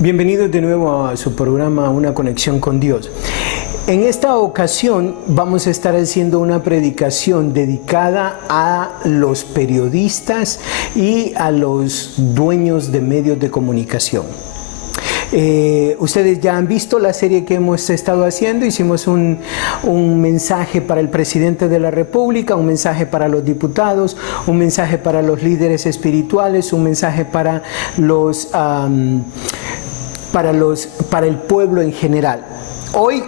Bienvenidos de nuevo a su programa Una Conexión con Dios. En esta ocasión vamos a estar haciendo una predicación dedicada a los periodistas y a los dueños de medios de comunicación. Ustedes ya han visto la serie que hemos estado haciendo. Hicimos un mensaje para el presidente de la República, un mensaje para los diputados, un mensaje para los líderes espirituales, un mensaje para el pueblo en general. Hoy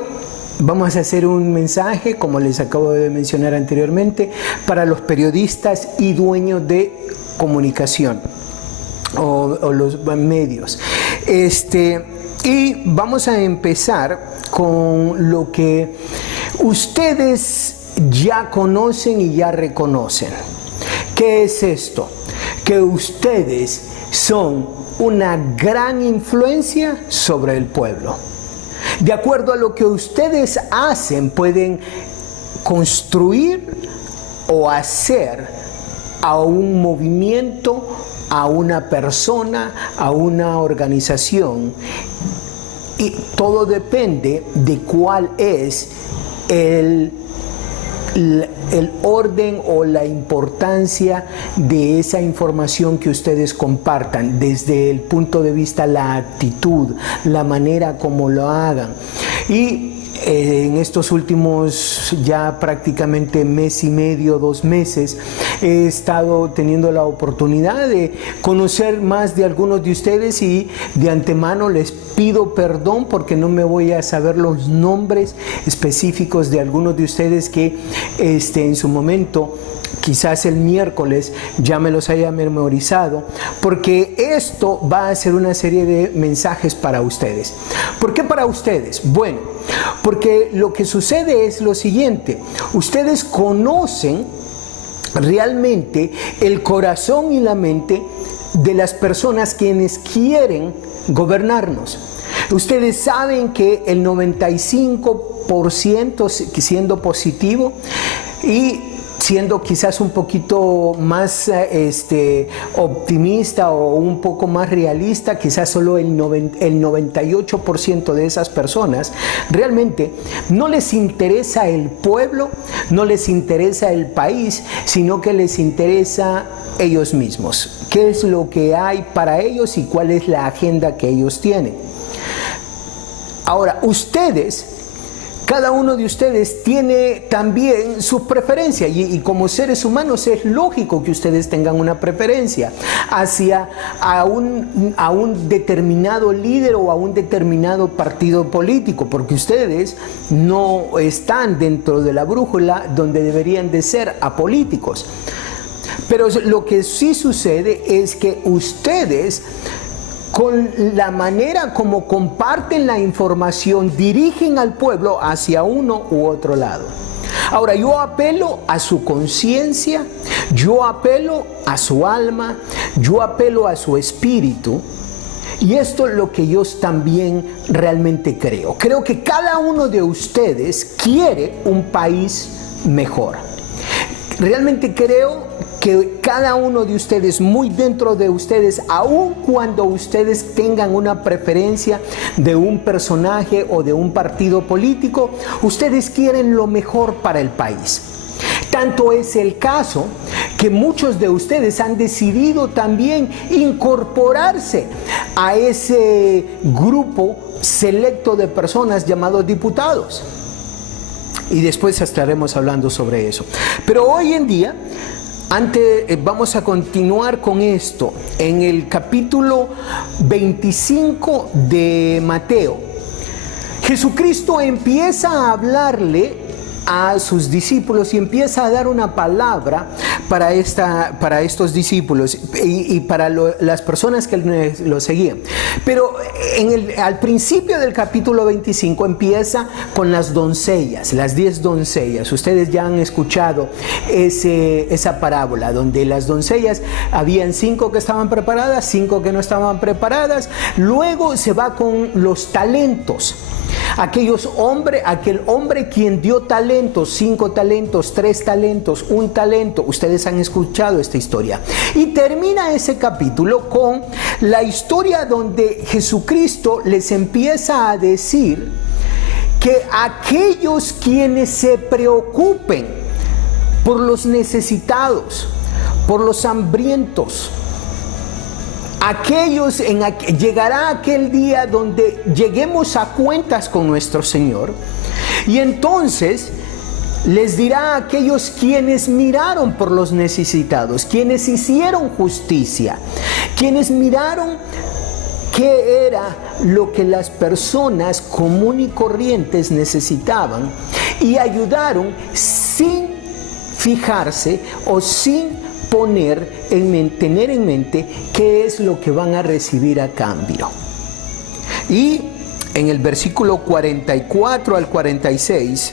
vamos a hacer un mensaje, como les acabo de mencionar anteriormente, para los periodistas y dueños de comunicación o los medios. Y vamos a empezar con lo que ustedes ya conocen y ya reconocen. ¿Qué es esto? Que ustedes son una gran influencia sobre el pueblo. De acuerdo a lo que ustedes hacen, pueden construir o hacer a un movimiento, a una persona, a una organización, y todo depende de cuál es el orden o la importancia de esa información que ustedes compartan, desde el punto de vista, la actitud, la manera como lo hagan. Y en estos últimos ya prácticamente mes y medio, 2 meses, he estado teniendo la oportunidad de conocer más de algunos de ustedes, y de antemano les pido perdón porque no me voy a saber los nombres específicos de algunos de ustedes que en su momento, quizás el miércoles, ya me los haya memorizado, porque esto va a ser una serie de mensajes para ustedes. ¿Por qué para ustedes? Bueno, porque lo que sucede es lo siguiente: ustedes conocen realmente el corazón y la mente de las personas quienes quieren gobernarnos. Ustedes saben que el 95%, siendo positivo y siendo quizás un poquito más optimista o un poco más realista, quizás solo el 98% de esas personas realmente no les interesa el pueblo, no les interesa el país, sino que les interesa ellos mismos. ¿Qué es lo que hay para ellos y cuál es la agenda que ellos tienen? Ahora, cada uno de ustedes tiene también su preferencia, y como seres humanos es lógico que ustedes tengan una preferencia hacia a un determinado líder o a un determinado partido político, porque ustedes no están dentro de la brújula donde deberían de ser apolíticos. Pero lo que sí sucede es que ustedes, con la manera como comparten la información, dirigen al pueblo hacia uno u otro lado. Ahora, yo apelo a su conciencia, yo apelo a su alma, yo apelo a su espíritu, y esto es lo que yo también realmente creo. Creo que cada uno de ustedes quiere un país mejor. Realmente creo que cada uno de ustedes, muy dentro de ustedes, aun cuando ustedes tengan una preferencia de un personaje o de un partido político, ustedes quieren lo mejor para el país. Tanto es el caso que muchos de ustedes han decidido también incorporarse a ese grupo selecto de personas llamados diputados. Y después estaremos hablando sobre eso. Pero hoy en día, vamos a continuar con esto. En el capítulo 25 de Mateo, Jesucristo empieza a hablarle a sus discípulos y empieza a dar una palabra para estos discípulos y para las personas que lo seguían. Pero al principio del capítulo 25 empieza con las doncellas, las 10 doncellas. Ustedes ya han escuchado esa parábola donde las doncellas, habían 5 que estaban preparadas, 5 que no estaban preparadas. Luego se va con los talentos. aquel hombre quien dio talentos, 5 talentos, 3 talentos, 1 talento. Ustedes han escuchado esta historia. Y termina ese capítulo con la historia donde Jesucristo les empieza a decir que aquellos quienes se preocupen por los necesitados, por los hambrientos, llegará aquel día donde lleguemos a cuentas con nuestro Señor, y entonces les dirá a aquellos quienes miraron por los necesitados, quienes hicieron justicia, quienes miraron qué era lo que las personas comunes y corrientes necesitaban y ayudaron sin fijarse o sin tener en mente qué es lo que van a recibir a cambio. Y en el versículo 44 al 46,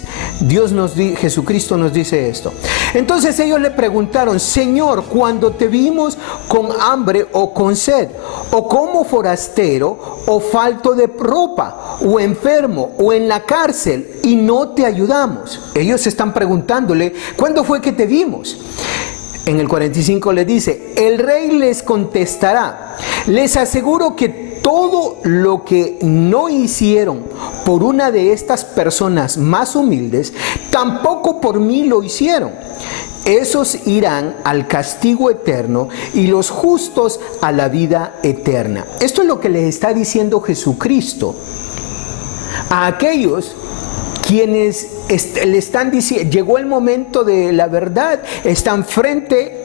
Jesucristo nos dice esto. Entonces ellos le preguntaron: Señor, cuando te vimos con hambre o con sed, o como forastero, o falto de ropa, o enfermo, o en la cárcel, y no te ayudamos? Ellos están preguntándole: ¿cuándo fue que te vimos? En el 45 le dice: el rey les contestará: les aseguro que todo lo que no hicieron por una de estas personas más humildes, tampoco por mí lo hicieron. Esos irán al castigo eterno y los justos a la vida eterna. Esto es lo que les está diciendo Jesucristo a aquellos quienes le están diciendo: llegó el momento de la verdad, están frente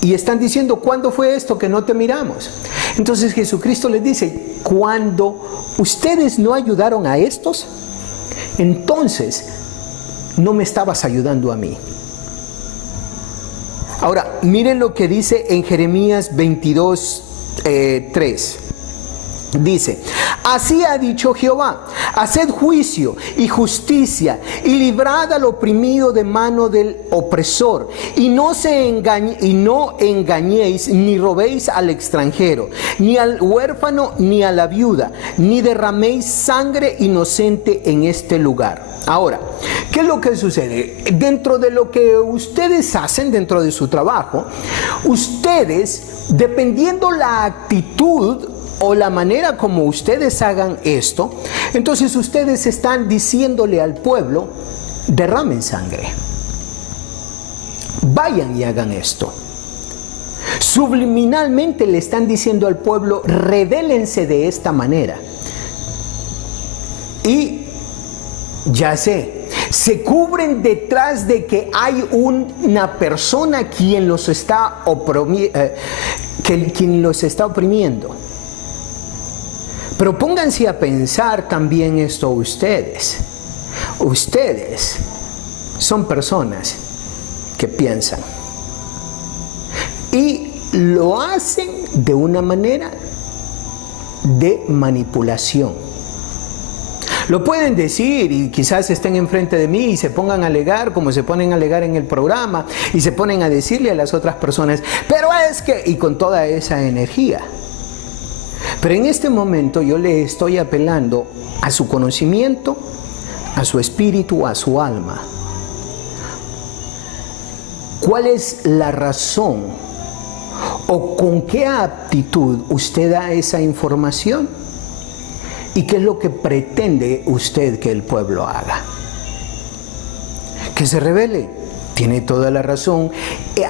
y están diciendo: ¿cuándo fue esto que no te miramos? Entonces Jesucristo les dice: cuando ustedes no ayudaron a estos, entonces no me estabas ayudando a mí. Ahora, miren lo que dice en Jeremías 22:3. Dice: así ha dicho Jehová, haced juicio y justicia, y librad al oprimido de mano del opresor, y no engañéis ni robéis al extranjero, ni al huérfano, ni a la viuda, ni derraméis sangre inocente en este lugar. Ahora, ¿qué es lo que sucede? Dentro de lo que ustedes hacen, dentro de su trabajo, ustedes, dependiendo la actitud o la manera como ustedes hagan esto, entonces ustedes están diciéndole al pueblo: derramen sangre, vayan y hagan esto. Subliminalmente le están diciendo al pueblo: rebélense de esta manera. Y ya sé, se cubren detrás de que hay una persona quien los está oprimiendo. Pero pónganse a pensar también esto ustedes. Ustedes son personas que piensan y lo hacen de una manera de manipulación. Lo pueden decir y quizás estén enfrente de mí y se pongan a alegar como se ponen a alegar en el programa y se ponen a decirle a las otras personas: pero es que, y con toda esa energía. Pero en este momento yo le estoy apelando a su conocimiento, a su espíritu, a su alma. ¿Cuál es la razón o con qué aptitud usted da esa información? ¿Y qué es lo que pretende usted que el pueblo haga? Que se rebele. Tiene toda la razón,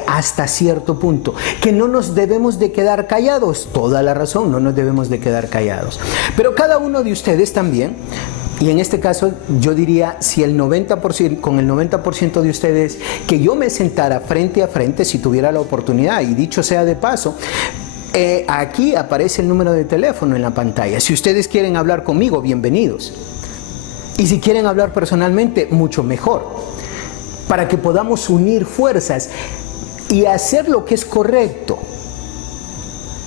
hasta cierto punto. Que no nos debemos de quedar callados. Toda la razón, no nos debemos de quedar callados. Pero cada uno de ustedes también, y en este caso yo diría, si el 90%, con el 90% de ustedes, que yo me sentara frente a frente si tuviera la oportunidad, y dicho sea de paso, aquí aparece el número de teléfono en la pantalla. Si ustedes quieren hablar conmigo, bienvenidos. Y si quieren hablar personalmente, mucho mejor. Para que podamos unir fuerzas y hacer lo que es correcto.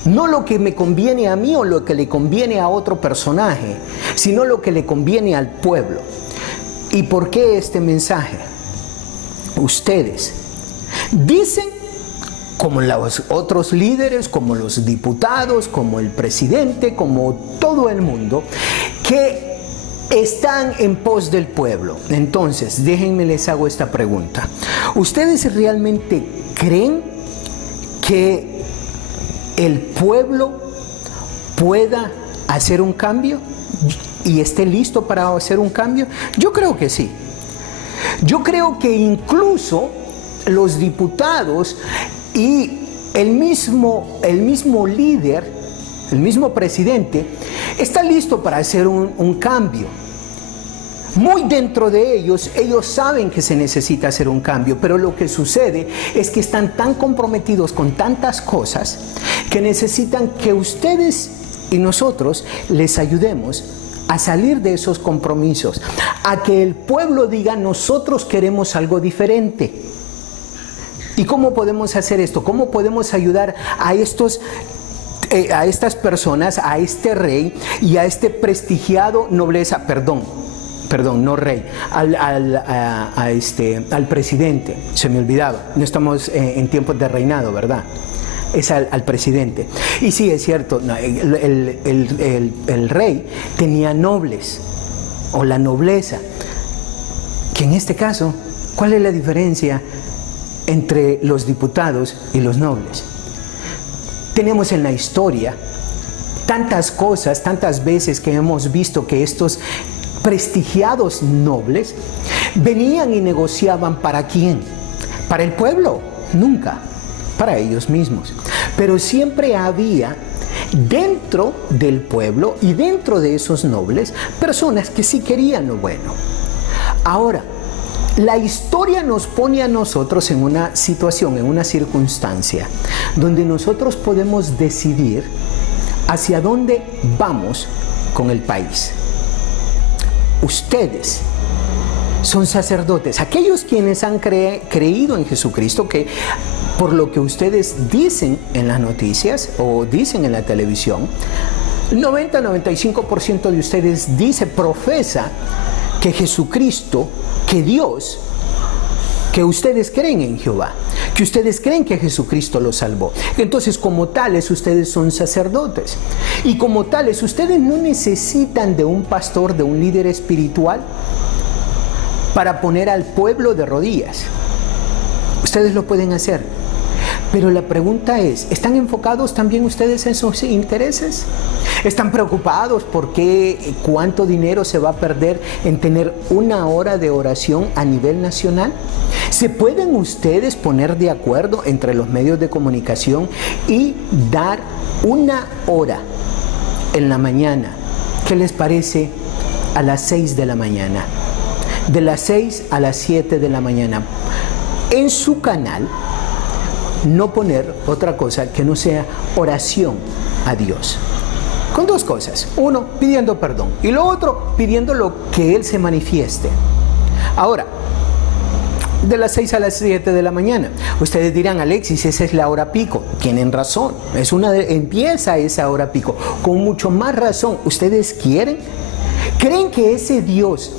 No lo que me conviene a mí o lo que le conviene a otro personaje, sino lo que le conviene al pueblo. ¿Y por qué este mensaje? Ustedes dicen, como los otros líderes, como los diputados, como el presidente, como todo el mundo, que están en pos del pueblo. Entonces, déjenme les hago esta pregunta. ¿Ustedes realmente creen que el pueblo pueda hacer un cambio y esté listo para hacer un cambio? Yo creo que sí. Yo creo que incluso los diputados y el mismo líder, el mismo presidente, está listo para hacer un cambio. Muy dentro de ellos saben que se necesita hacer un cambio, pero lo que sucede es que están tan comprometidos con tantas cosas que necesitan que ustedes y nosotros les ayudemos a salir de esos compromisos, a que el pueblo diga: nosotros queremos algo diferente. ¿Y cómo podemos hacer esto? ¿Cómo podemos ayudar a estas personas, a este rey y a este prestigiado nobleza, perdón, no rey, al presidente? Se me olvidaba, no estamos en tiempos de reinado, ¿verdad? Es al presidente. Y sí, es cierto, el rey tenía nobles, o la nobleza, que en este caso, ¿cuál es la diferencia entre los diputados y los nobles? Tenemos en la historia tantas cosas, tantas veces que hemos visto que estos prestigiados nobles venían y negociaban. ¿Para quién? ¿Para el pueblo? Nunca. Para ellos mismos. Pero siempre había dentro del pueblo y dentro de esos nobles personas que sí querían lo bueno. Ahora, la historia nos pone a nosotros en una situación, en una circunstancia, donde nosotros podemos decidir hacia dónde vamos con el país. Ustedes son sacerdotes, aquellos quienes han creído en Jesucristo, que por lo que ustedes dicen en las noticias o dicen en la televisión, 90-95% de ustedes profesa que Jesucristo, que Dios, que ustedes creen en Jehová, que ustedes creen que Jesucristo los salvó. Entonces, como tales, ustedes son sacerdotes. Y como tales, ustedes no necesitan de un pastor, de un líder espiritual, para poner al pueblo de rodillas. Ustedes lo pueden hacer. Pero la pregunta es, ¿están enfocados también ustedes en sus intereses? ¿Están preocupados por cuánto dinero se va a perder en tener una hora de oración a nivel nacional? ¿Se pueden ustedes poner de acuerdo entre los medios de comunicación y dar una hora en la mañana? ¿Qué les parece a las 6 de la mañana? De las 6 a las 7 de la mañana. En su canal, no poner otra cosa que no sea oración a Dios. Con dos cosas. Uno, pidiendo perdón. Y lo otro, pidiendo lo que Él se manifieste. Ahora, de las 6 a las 7 de la mañana. Ustedes dirán: Alexis, esa es la hora pico. Tienen razón. Empieza esa hora pico. Con mucho más razón. ¿Ustedes creen que ese Dios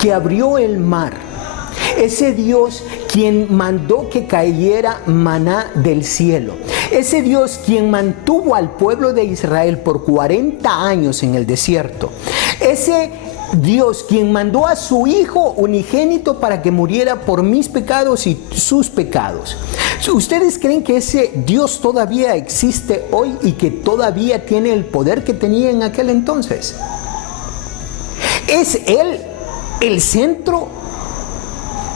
que abrió el mar, ese Dios quien mandó que cayera maná del cielo, ese Dios quien mantuvo al pueblo de Israel por 40 años en el desierto, ese Dios quien mandó a su Hijo unigénito para que muriera por mis pecados y sus pecados, ¿ustedes creen que ese Dios todavía existe hoy y que todavía tiene el poder que tenía en aquel entonces? ¿Es Él el centro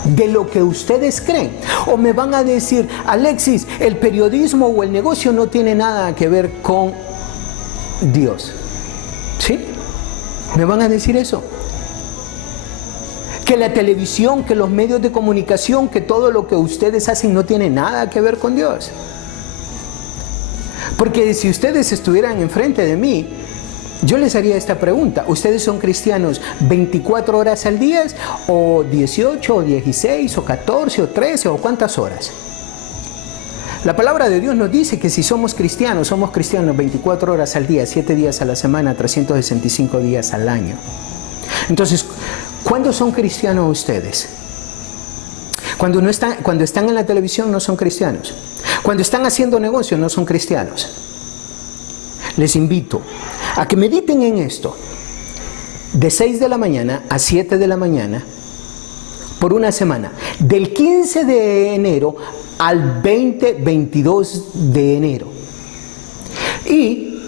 de lo que ustedes creen? ¿O me van a decir: Alexis, el periodismo o el negocio no tiene nada que ver con Dios? ¿Sí? ¿Me van a decir eso? Que la televisión, que los medios de comunicación, que todo lo que ustedes hacen no tiene nada que ver con Dios. Porque si ustedes estuvieran enfrente de mí, yo les haría esta pregunta: ¿ustedes son cristianos 24 horas al día, o 18, o 16, o 14, o 13, o cuántas horas? La palabra de Dios nos dice que si somos cristianos 24 horas al día, 7 días a la semana, 365 días al año. Entonces, ¿cuándo son cristianos ustedes? Cuando están en la televisión no son cristianos. Cuando están haciendo negocios no son cristianos. Les invito a que mediten en esto. de 6 de la mañana a 7 de la mañana por una semana, del 15 de enero al 22 de enero. Y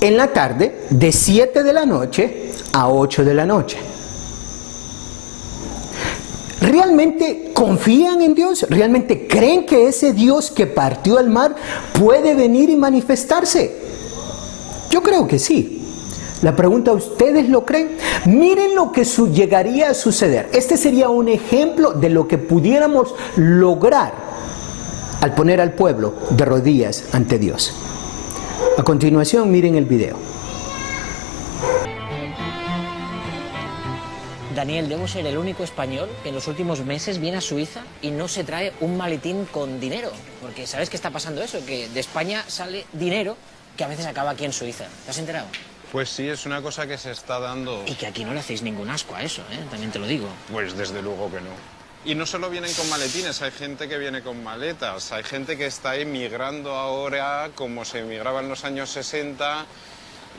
en la tarde, de 7 de la noche a 8 de la noche. ¿Realmente confían en Dios? ¿Realmente creen que ese Dios que partió el mar puede venir y manifestarse? Yo creo que sí. La pregunta, ¿ustedes lo creen? Miren lo que llegaría a suceder. Este sería un ejemplo de lo que pudiéramos lograr al poner al pueblo de rodillas ante Dios. A continuación, miren el video. Daniel, debo ser el único español que en los últimos meses viene a Suiza y no se trae un maletín con dinero. Porque ¿sabes qué está pasando eso? Que de España sale dinero que a veces acaba aquí en Suiza. ¿Te has enterado? Pues sí, es una cosa que se está dando. Y que aquí no le hacéis ningún asco a eso, ¿eh? También te lo digo. Pues desde luego que no. Y no solo vienen con maletines, hay gente que viene con maletas, hay gente que está emigrando ahora como se emigraba en los años 60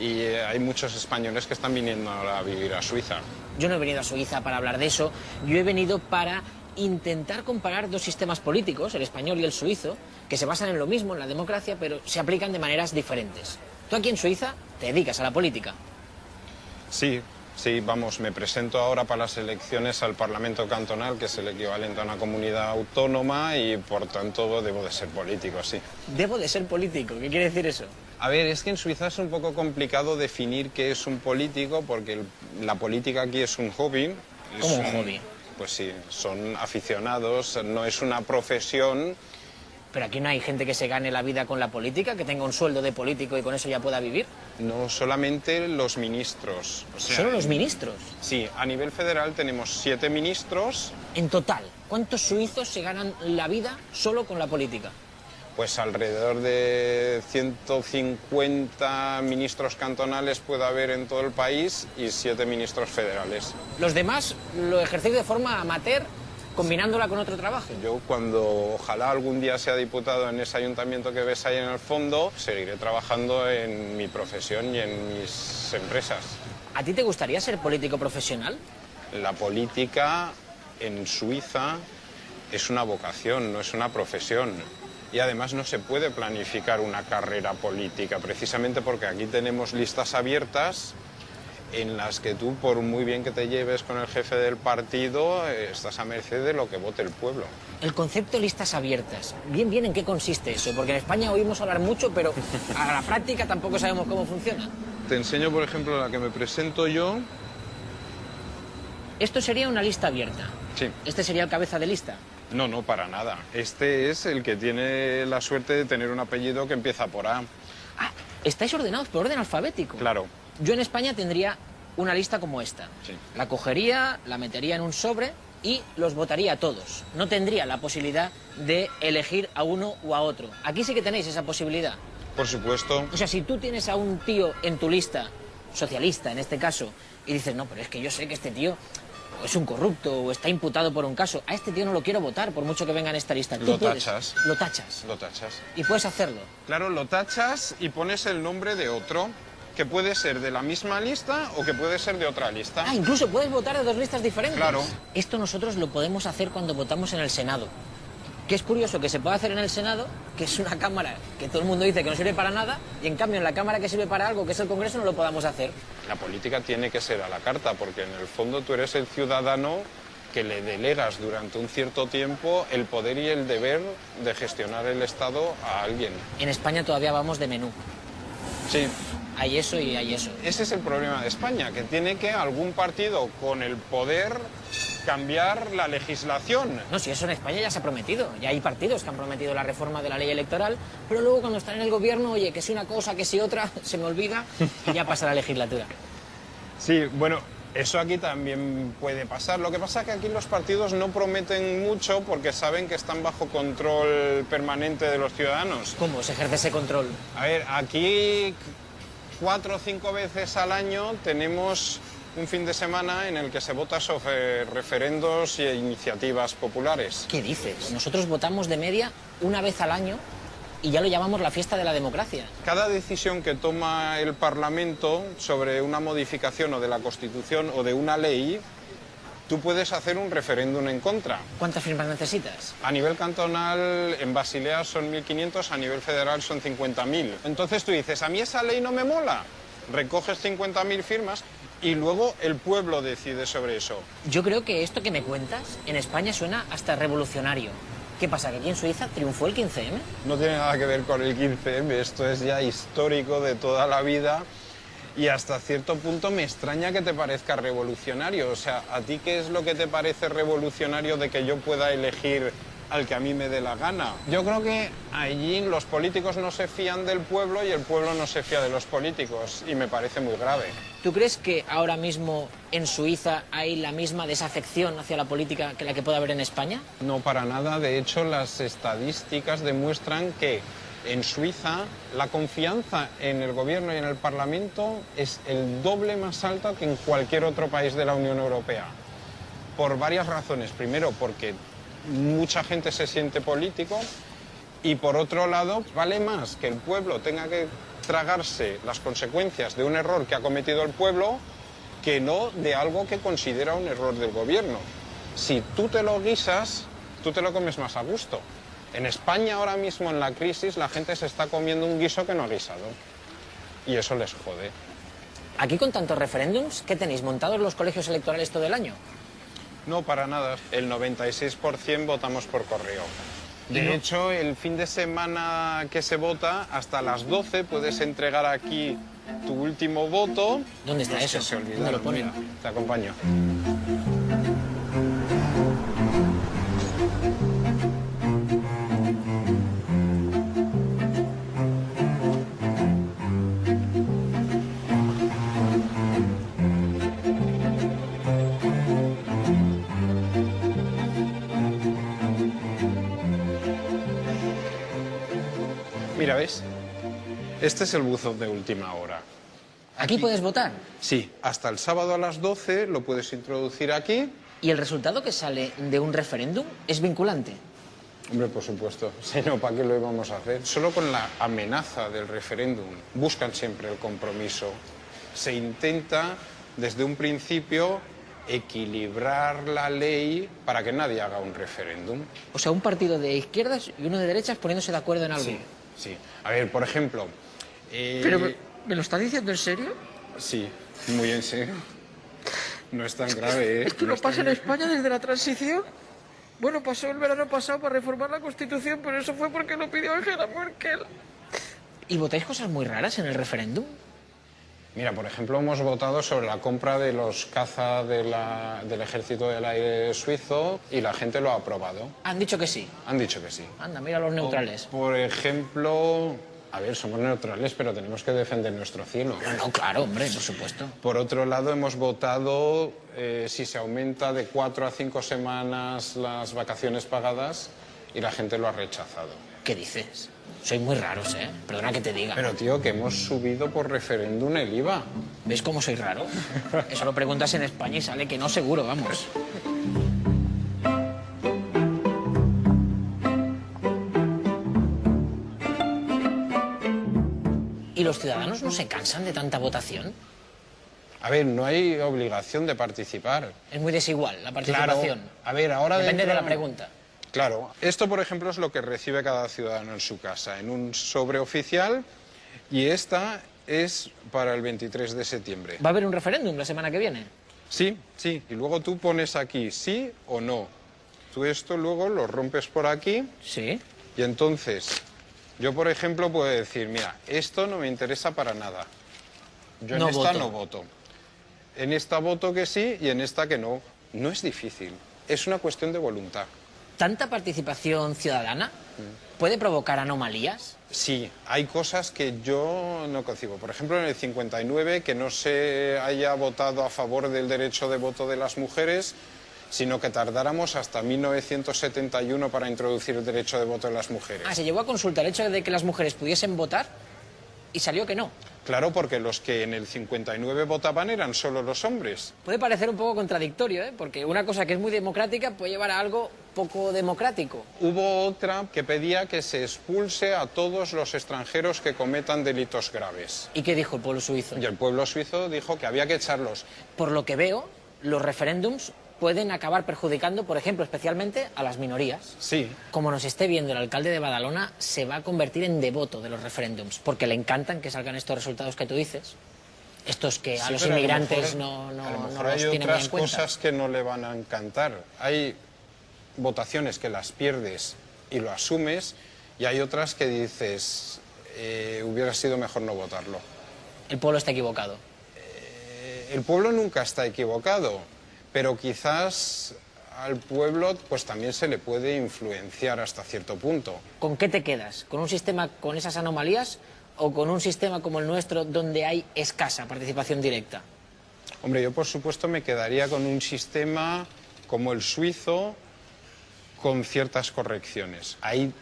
y hay muchos españoles que están viniendo ahora a vivir a Suiza. Yo no he venido a Suiza para hablar de eso, yo he venido para intentar comparar dos sistemas políticos, el español y el suizo, que se basan en lo mismo, en la democracia, pero se aplican de maneras diferentes. Tú aquí en Suiza te dedicas a la política. Sí, vamos, me presento ahora para las elecciones al Parlamento Cantonal, que es el equivalente a una comunidad autónoma y por tanto debo de ser político, sí. Debo de ser político, ¿qué quiere decir eso? A ver, es que en Suiza es un poco complicado definir qué es un político porque la política aquí es un hobby. ¿Cómo un hobby? Pues sí, son aficionados, no es una profesión. Pero aquí no hay gente que se gane la vida con la política, que tenga un sueldo de político y con eso ya pueda vivir. No, solamente los ministros. O sea, ¿solo los ministros? Sí, a nivel federal tenemos 7 ministros. En total, ¿cuántos suizos se ganan la vida solo con la política? Pues alrededor de 150 ministros cantonales puede haber en todo el país y 7 ministros federales. Los demás lo ejercéis de forma amateur, combinándola con otro trabajo. Yo cuando ojalá algún día sea diputado en ese ayuntamiento que ves ahí en el fondo, seguiré trabajando en mi profesión y en mis empresas. ¿A ti te gustaría ser político profesional? La política en Suiza es una vocación, no es una profesión. Y además no se puede planificar una carrera política, precisamente porque aquí tenemos listas abiertas en las que tú, por muy bien que te lleves con el jefe del partido, estás a merced de lo que vote el pueblo. El concepto listas abiertas, bien, ¿en qué consiste eso? Porque en España oímos hablar mucho, pero a la práctica tampoco sabemos cómo funciona. Te enseño, por ejemplo, la que me presento yo. Esto sería una lista abierta. Sí. ¿Este sería el cabeza de lista? No, para nada. Este es el que tiene la suerte de tener un apellido que empieza por A. Ah, estáis ordenados por orden alfabético. Claro. Yo en España tendría una lista como esta. Sí. La cogería, la metería en un sobre y los votaría a todos. No tendría la posibilidad de elegir a uno o a otro. Aquí sí que tenéis esa posibilidad. Por supuesto. O sea, si tú tienes a un tío en tu lista, socialista en este caso, y dices, no, pero es que yo sé que este tío es un corrupto o está imputado por un caso, a este tío no lo quiero votar por mucho que venga en esta lista. Lo tachas. Lo tachas. Lo tachas. Y puedes hacerlo. Claro, lo tachas y pones el nombre de otro, que puede ser de la misma lista o que puede ser de otra lista. Ah, incluso puedes votar de dos listas diferentes. Claro. Esto nosotros lo podemos hacer cuando votamos en el Senado. Que es curioso que se pueda hacer en el Senado, que es una cámara que todo el mundo dice que no sirve para nada, y en cambio en la cámara que sirve para algo, que es el Congreso, no lo podamos hacer. La política tiene que ser a la carta, porque en el fondo tú eres el ciudadano que le delegas durante un cierto tiempo el poder y el deber de gestionar el Estado a alguien. En España todavía vamos de menú. Sí. Hay eso y hay eso. Ese es el problema de España, que tiene que algún partido con el poder cambiar la legislación. No, si eso en España ya se ha prometido. Ya hay partidos que han prometido la reforma de la ley electoral, pero luego cuando están en el gobierno, oye, que si una cosa, que si otra, se me olvida y ya pasa la legislatura. Sí, bueno, eso aquí también puede pasar. Lo que pasa es que aquí los partidos no prometen mucho porque saben que están bajo control permanente de los ciudadanos. ¿Cómo se ejerce ese control? A ver, aquí 4 o 5 veces al año tenemos un fin de semana en el que se vota sobre referendos e iniciativas populares. ¿Qué dices? Nosotros votamos de media una vez al año y ya lo llamamos la fiesta de la democracia. Cada decisión que toma el Parlamento sobre una modificación o de la Constitución o de una ley, tú puedes hacer un referéndum en contra. ¿Cuántas firmas necesitas? A nivel cantonal, en Basilea son 1.500, a nivel federal son 50.000. Entonces tú dices, a mí esa ley no me mola. Recoges 50.000 firmas y luego el pueblo decide sobre eso. Yo creo que esto que me cuentas en España suena hasta revolucionario. ¿Qué pasa, que aquí en Suiza triunfó el 15M? No tiene nada que ver con el 15M, esto es ya histórico de toda la vida y hasta cierto punto me extraña que te parezca revolucionario. O sea, ¿a ti qué es lo que te parece revolucionario de que yo pueda elegir al que a mí me dé la gana? Yo creo que allí los políticos no se fían del pueblo y el pueblo no se fía de los políticos y me parece muy grave. ¿Tú crees que ahora mismo en Suiza hay la misma desafección hacia la política que la que puede haber en España? No, para nada. De hecho, las estadísticas demuestran que en Suiza la confianza en el gobierno y en el Parlamento es el doble más alta que en cualquier otro país de la Unión Europea. Por varias razones. Primero, porque mucha gente se siente político y por otro lado, vale más que el pueblo tenga que tragarse las consecuencias de un error que ha cometido el pueblo que no de algo que considera un error del gobierno. Si tú te lo guisas, tú te lo comes más a gusto. En España ahora mismo en la crisis la gente se está comiendo un guiso que no ha guisado y eso les jode. Aquí con tantos referéndums, ¿qué tenéis? ¿Montados los colegios electorales todo el año? No, para nada. El 96% votamos por correo. De hecho, el fin de semana que se vota, hasta las 12 puedes entregar aquí tu último voto. ¿Dónde está eso? Que se olvidaron. ¿Dónde lo ponen? Mira, te acompaño. Mira, ¿ves? Este es el buzón de última hora. ¿Aquí puedes votar? Sí, hasta el sábado a las 12 lo puedes introducir aquí. ¿Y el resultado que sale de un referéndum es vinculante? Hombre, por supuesto. Si no, ¿para qué lo íbamos a hacer? Solo con la amenaza del referéndum buscan siempre el compromiso. Se intenta, desde un principio, equilibrar la ley para que nadie haga un referéndum. O sea, un partido de izquierdas y uno de derechas poniéndose de acuerdo en algo. Sí, sí. A ver, por ejemplo... ¿Pero me lo estás diciendo en serio? Sí, muy en serio. No es tan grave, ¿eh? Esto no pasa en España desde la transición. Bueno, pasó el verano pasado para reformar la Constitución, pero eso fue porque lo pidió Angela Merkel. ¿Y votáis cosas muy raras en el referéndum? Mira, por ejemplo, hemos votado sobre la compra de los caza del Ejército del Aire suizo y la gente lo ha aprobado. Han dicho que sí. Han dicho que sí. Anda, mira los neutrales. Por ejemplo, a ver, somos neutrales, pero tenemos que defender nuestro cielo. No, claro, hombre, por supuesto. Por otro lado, hemos votado si se aumenta de 4 a 5 semanas las vacaciones pagadas y la gente lo ha rechazado. ¿Qué dices? Sois muy raros, ¿eh? Perdona que te diga. Pero, tío, que hemos subido por referéndum el IVA. ¿Ves cómo soy raro? Eso lo preguntas en España y sale que no seguro, vamos. ¿Y los ciudadanos no se cansan de tanta votación? A ver, no hay obligación de participar. Es muy desigual la participación. Claro. A ver, ahora Depende de dentro- la pregunta. Claro. Esto, por ejemplo, es lo que recibe cada ciudadano en su casa, en un sobre oficial, y esta es para el 23 de septiembre. ¿Va a haber un referéndum la semana que viene? Sí, sí. Y luego tú pones aquí sí o no. Tú esto luego lo rompes por aquí Sí. y entonces yo, por ejemplo, puedo decir, mira, esto no me interesa para nada. Yo en No esta voto. no voto. En esta voto que sí y en esta que no. No es difícil. Es una cuestión de voluntad. ¿Tanta participación ciudadana puede provocar anomalías? Sí, hay cosas que yo no concibo. Por ejemplo, en el 59, que no se haya votado a favor del derecho de voto de las mujeres, sino que tardáramos hasta 1971 para introducir el derecho de voto de las mujeres. Ah, se llegó a consultar el hecho de que las mujeres pudiesen votar y salió que no. Claro, porque los que en el 59 votaban eran solo los hombres. Puede parecer un poco contradictorio, ¿eh? Porque una cosa que es muy democrática puede llevar a algo poco democrático. Hubo otra que pedía que se expulse a todos los extranjeros que cometan delitos graves. ¿Y qué dijo el pueblo suizo? Y el pueblo suizo dijo que había que echarlos. Por lo que veo, los referéndums pueden acabar perjudicando, por ejemplo, especialmente a las minorías. Sí. Como nos esté viendo el alcalde de Badalona, se va a convertir en devoto de los referéndums, porque le encantan que salgan estos resultados que tú dices, estos que a los inmigrantes no los tienen muy en cuenta. Hay otras cosas que no le van a encantar. Hay votaciones que las pierdes y lo asumes, y hay otras que dices, hubiera sido mejor no votarlo. El pueblo está equivocado. El pueblo nunca está equivocado, pero quizás al pueblo pues también se le puede influenciar hasta cierto punto. ¿Con qué te quedas? ¿Con un sistema con esas anomalías o con un sistema como el nuestro donde hay escasa participación directa? Hombre, yo por supuesto me quedaría con un sistema como el suizo con ciertas correcciones. Hay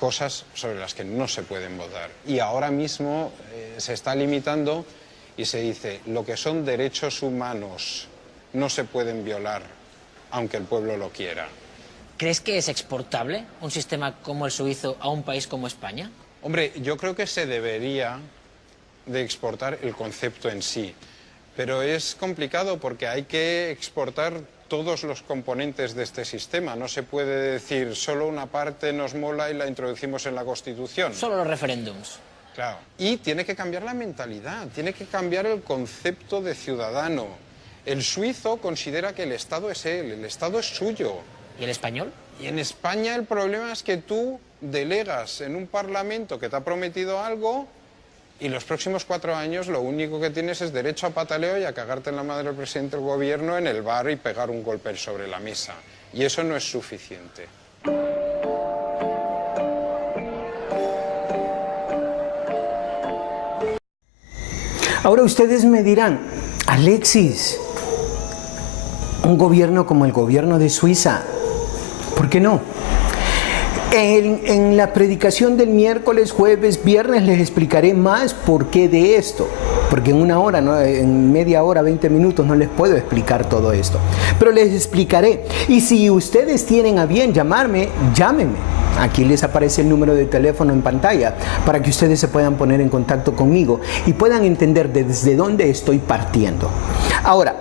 cosas sobre las que no se pueden votar y ahora mismo se está limitando y se dice lo que son derechos humanos no se pueden violar, aunque el pueblo lo quiera. ¿Crees que es exportable un sistema como el suizo a un país como España? Hombre, yo creo que se debería de exportar el concepto en sí, pero es complicado porque hay que exportar todos los componentes de este sistema. No se puede decir solo una parte nos mola y la introducimos en la Constitución. Solo los referéndums. Claro. Y tiene que cambiar la mentalidad, tiene que cambiar el concepto de ciudadano. El suizo considera que el Estado es él, el Estado es suyo. ¿Y el español? Y en España el problema es que tú delegas en un parlamento que te ha prometido algo y los próximos 4 años lo único que tienes es derecho a pataleo y a cagarte en la madre del presidente del gobierno en el bar y pegar un golpe sobre la mesa. Y eso no es suficiente. Ahora ustedes me dirán, Alexis, un gobierno como el gobierno de Suiza, ¿por qué no? En la predicación del miércoles, jueves, viernes les explicaré más por qué de esto, porque en una hora, ¿no? En media hora, 20 minutos no les puedo explicar todo esto, pero les explicaré. Y si ustedes tienen a bien llamarme, llámenme. Aquí les aparece el número de teléfono en pantalla para que ustedes se puedan poner en contacto conmigo y puedan entender desde dónde estoy partiendo. Ahora,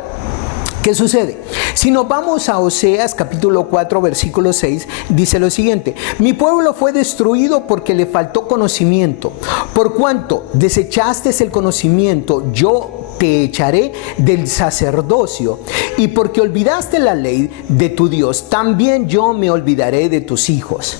¿qué sucede? Si nos vamos a Oseas capítulo 4 versículo 6, dice lo siguiente: mi pueblo fue destruido porque le faltó conocimiento. Por cuanto desechaste el conocimiento, yo te echaré del sacerdocio. Y porque olvidaste la ley de tu Dios, también yo me olvidaré de tus hijos.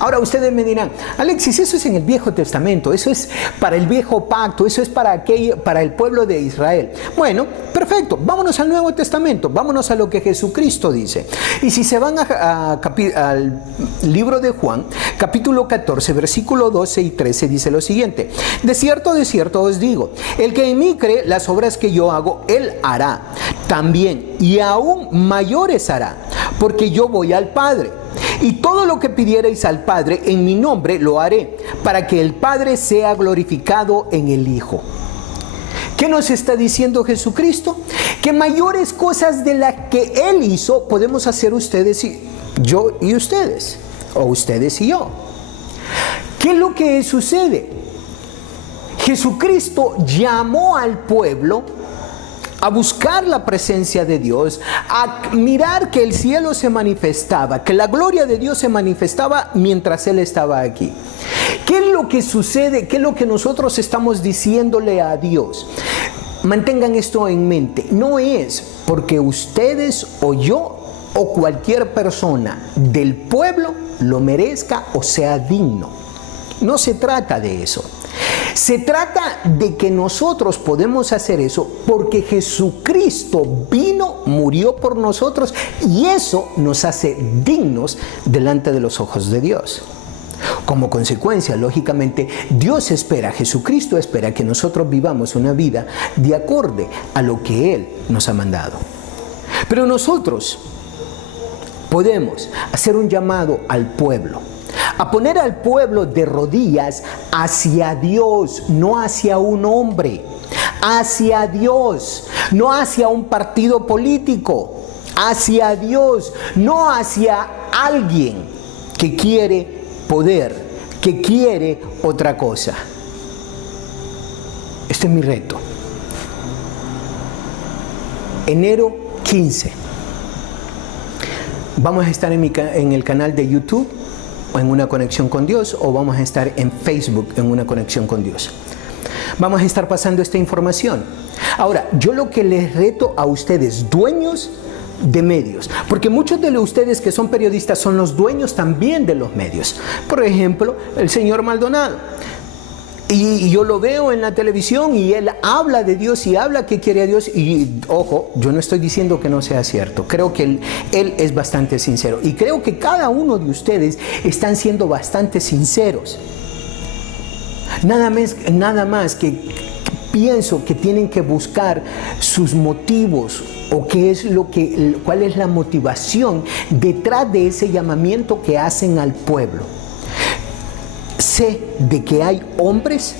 Ahora ustedes me dirán, Alexis, eso es en el Viejo Testamento, eso es para el Viejo Pacto, eso es para el pueblo de Israel. Bueno, perfecto, vámonos al Nuevo Testamento, vámonos a lo que Jesucristo dice. Y si se van al libro de Juan, capítulo 14, versículo 12 y 13, dice lo siguiente: de cierto os digo, el que en mí cree, las obras que yo hago, él hará también, y aún mayores hará, porque yo voy al Padre. Y todo lo que pidierais al Padre en mi nombre lo haré, para que el Padre sea glorificado en el Hijo. ¿Qué nos está diciendo Jesucristo? Que mayores cosas de las que Él hizo podemos hacer ustedes y yo y ustedes, o ustedes y yo. ¿Qué es lo que sucede? Jesucristo llamó al pueblo a buscar la presencia de Dios, a mirar que el cielo se manifestaba, que la gloria de Dios se manifestaba mientras Él estaba aquí. ¿Qué es lo que sucede? ¿Qué es lo que nosotros estamos diciéndole a Dios? Mantengan esto en mente. No es porque ustedes o yo o cualquier persona del pueblo lo merezca o sea digno. No se trata de eso. Se trata de que nosotros podemos hacer eso porque Jesucristo vino, murió por nosotros y eso nos hace dignos delante de los ojos de Dios. Como consecuencia, lógicamente, Dios espera, Jesucristo espera que nosotros vivamos una vida de acorde a lo que Él nos ha mandado. Pero nosotros podemos hacer un llamado al pueblo a poner al pueblo de rodillas hacia Dios, no hacia un hombre, hacia Dios, no hacia un partido político, hacia Dios, no hacia alguien que quiere poder, que quiere otra cosa. Este es mi reto. Enero 15. Vamos a estar en el canal de YouTube o en una conexión con Dios, o vamos a estar en Facebook en una conexión con Dios. Vamos a estar pasando esta información. Ahora, yo lo que les reto a ustedes, dueños de medios, porque muchos de ustedes que son periodistas son los dueños también de los medios. Por ejemplo, el señor Maldonado. Y yo lo veo en la televisión y él habla de Dios y habla que quiere a Dios. Y ojo, yo no estoy diciendo que no sea cierto. Creo que él es bastante sincero. Y creo que cada uno de ustedes están siendo bastante sinceros. Nada más que pienso que tienen que buscar sus motivos o cuál es la motivación detrás de ese llamamiento que hacen al pueblo. Sé de que hay hombres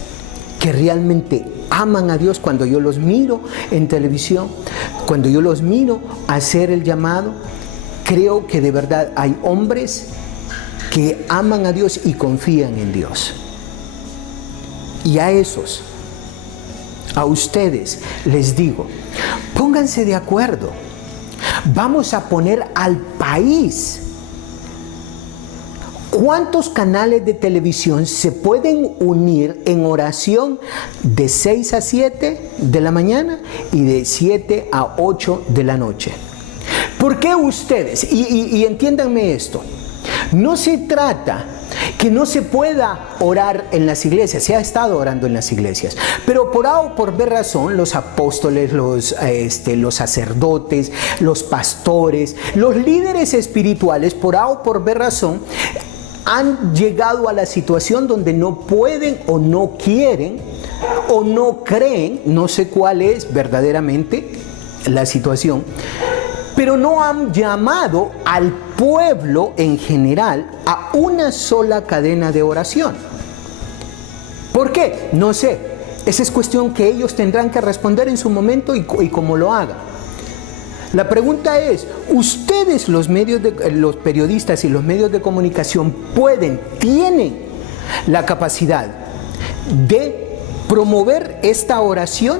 que realmente aman a Dios. Cuando yo los miro en televisión, cuando yo los miro hacer el llamado, creo que de verdad hay hombres que aman a Dios y confían en Dios. Y a esos, a ustedes les digo, pónganse de acuerdo. Vamos a poner al país. ¿Cuántos canales de televisión se pueden unir en oración de 6 a 7 de la mañana y de 7 a 8 de la noche? ¿Por qué ustedes? Y entiéndanme esto. No se trata que no se pueda orar en las iglesias. Se ha estado orando en las iglesias, pero por A o por B razón, los apóstoles, los sacerdotes, los pastores, los líderes espirituales, por A o por B razón, han llegado a la situación donde no pueden o no quieren o no creen, no sé cuál es verdaderamente la situación, pero no han llamado al pueblo en general a una sola cadena de oración. ¿Por qué? No sé. Esa es cuestión que ellos tendrán que responder en su momento y como lo hagan. La pregunta es, ustedes los periodistas y los medios de comunicación tienen la capacidad de promover esta oración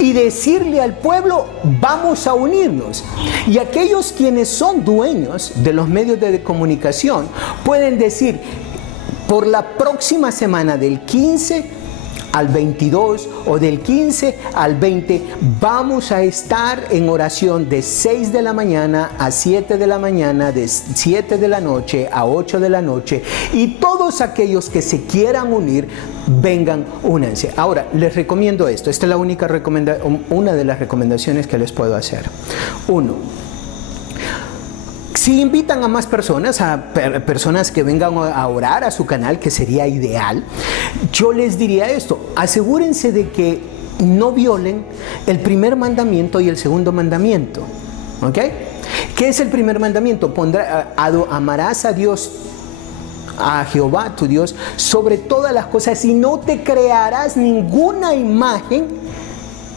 y decirle al pueblo, vamos a unirnos. Y aquellos quienes son dueños de los medios de comunicación pueden decir, por la próxima semana del 15 al 22 o del 15 al 20 vamos a estar en oración de 6 de la mañana a 7 de la mañana, de 7 de la noche a 8 de la noche, y todos aquellos que se quieran unir, vengan, únanse. Ahora, les recomiendo esto. Esta es la única una de las recomendaciones que les puedo hacer. 1. Si invitan a más personas, personas que vengan a orar a su canal, que sería ideal, yo les diría esto: asegúrense de que no violen el primer mandamiento y el segundo mandamiento. ¿Ok? ¿Qué es el primer mandamiento? Amarás a Dios, a Jehová tu Dios, sobre todas las cosas, y no te crearás ninguna imagen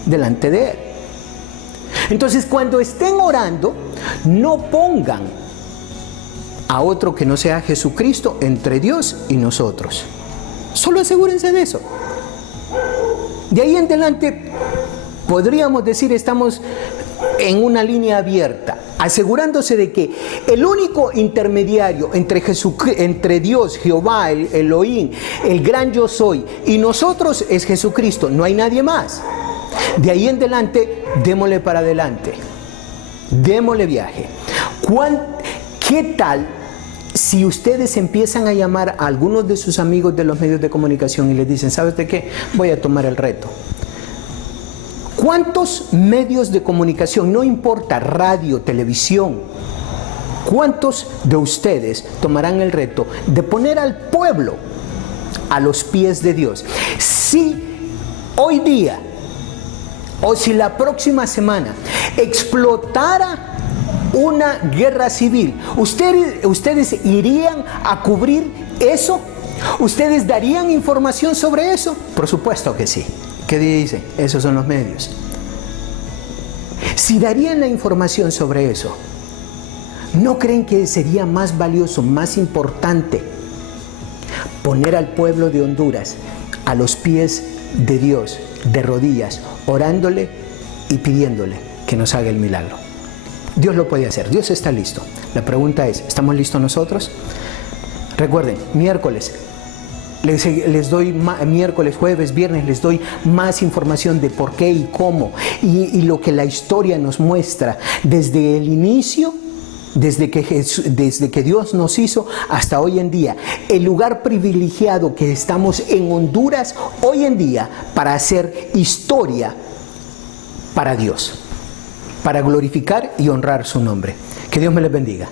delante de Él. Entonces, cuando estén orando, no pongan a otro que no sea Jesucristo entre Dios y nosotros. Solo asegúrense de eso. De ahí en adelante, podríamos decir, estamos en una línea abierta, asegurándose de que el único intermediario entre Dios, Jehová, el Elohim, el gran yo soy, y nosotros es Jesucristo. No hay nadie más. De ahí en adelante, démosle para adelante. Démosle viaje. ¿Qué tal si ustedes empiezan a llamar a algunos de sus amigos de los medios de comunicación y les dicen, ¿sabes de qué? Voy a tomar el reto. ¿Cuántos medios de comunicación, no importa, radio, televisión, cuántos de ustedes tomarán el reto de poner al pueblo a los pies de Dios? Si hoy día o si la próxima semana explotara una guerra civil. ¿Ustedes irían a cubrir eso? ¿Ustedes darían información sobre eso? Por supuesto que sí. ¿Qué dice? Esos son los medios. Si darían la información sobre eso, ¿no creen que sería más valioso, más importante poner al pueblo de Honduras a los pies de Dios, de rodillas, orándole y pidiéndole que nos haga el milagro? Dios lo puede hacer, Dios está listo. La pregunta es, ¿estamos listos nosotros? Recuerden, miércoles les doy miércoles, jueves, viernes les doy más información de por qué y cómo y lo que la historia nos muestra desde el inicio, desde que Dios nos hizo hasta hoy en día, el lugar privilegiado que estamos en Honduras hoy en día para hacer historia para Dios, para glorificar y honrar su nombre. Que Dios me les bendiga.